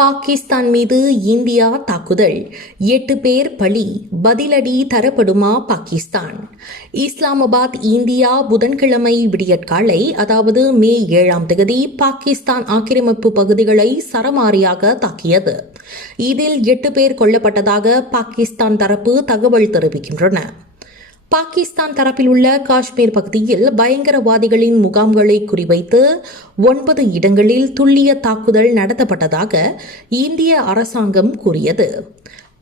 பாகிஸ்தான் மீது இந்தியா தாக்குதல். எட்டு பேர் பலி பதிலடி தரப்படுமா பாகிஸ்தான்? இஸ்லாமாபாத் இந்தியா புதன்கிழமை விடியற்காலை அதாவது மே ஏழாம் தேதி பாகிஸ்தான் ஆக்கிரமிப்பு பகுதிகளை சரமாரியாக தாக்கியது. இதில் எட்டு பேர் கொல்லப்பட்டதாக பாகிஸ்தான் தரப்பு தகவல் தெரிவிக்கின்றன. பாகிஸ்தான் தரப்பில் உள்ள காஷ்மீர் பகுதியில் பயங்கரவாதிகளின் முகாம்களை குறிவைத்து ஒன்பது இடங்களில் துல்லிய தாக்குதல் நடத்தப்பட்டதாக இந்திய அரசாங்கம் கூறியது.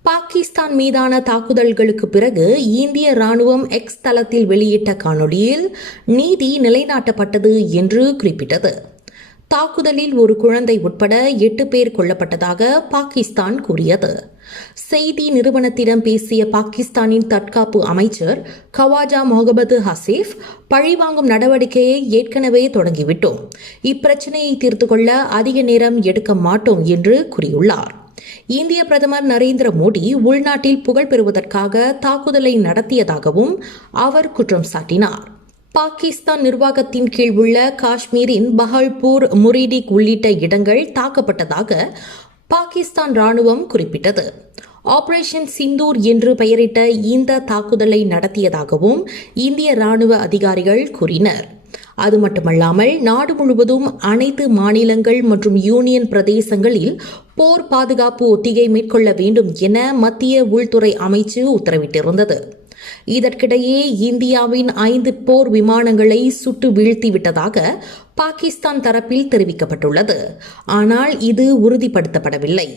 பாகிஸ்தான் மீதான தாக்குதல்களுக்கு பிறகு இந்திய ராணுவம் எக்ஸ் தளத்தில் வெளியிட்ட காணொளியில் நீதி நிலைநாட்டப்பட்டது என்று குறிப்பிட்டது. தாக்குதலில் ஒரு குழந்தை உட்பட எட்டு பேர் கொல்லப்பட்டதாக பாகிஸ்தான் கூறியது. செய்தி நிறுவனத்திடம் பேசிய பாகிஸ்தானின் தற்காப்பு அமைச்சர் கவாஜா முகமது ஹசீஃப் பழிவாங்கும் நடவடிக்கையை ஏற்கனவே தொடங்கிவிட்டோம். இப்பிரச்சனையை தீர்த்து கொள்ள அதிக நேரம் எடுக்க மாட்டோம் என்று கூறியுள்ளார். இந்திய பிரதமர் நரேந்திர மோடி உள்நாட்டில் புகழ் பெறுவதற்காக தாக்குதலை நடத்தியதாகவும் அவர் குற்றம் சாட்டினார். பாகிஸ்தான் நிர்வாகத்தின் கீழ் உள்ள காஷ்மீரின் பஹல்பூர் முரிடிக் உள்ளிட்ட இடங்கள் தாக்கப்பட்டதாக பாகிஸ்தான் ராணுவம் குறிப்பிட்டது. ஆபரேஷன் சிந்தூர் என்று பெயரிட்ட இந்த தாக்குதலை நடத்தியதாகவும் இந்திய ராணுவ அதிகாரிகள் கூறினர். அது மட்டுமல்லாமல் நாடு முழுவதும் அனைத்து மாநிலங்கள் மற்றும் யூனியன் பிரதேசங்களில் போர் பாதுகாப்பு ஒத்திகை மேற்கொள்ள வேண்டும் என மத்திய உள்துறை அமைச்சு உத்தரவிட்டிருந்தது. இதற்கிடையே இந்தியாவின் ஐந்து போர் விமானங்களை சுட்டு வீழ்த்திவிட்டதாக பாகிஸ்தான் தரப்பில் தெரிவிக்கப்பட்டுள்ளது. ஆனால் இது உறுதிப்படுத்தப்படவில்லை.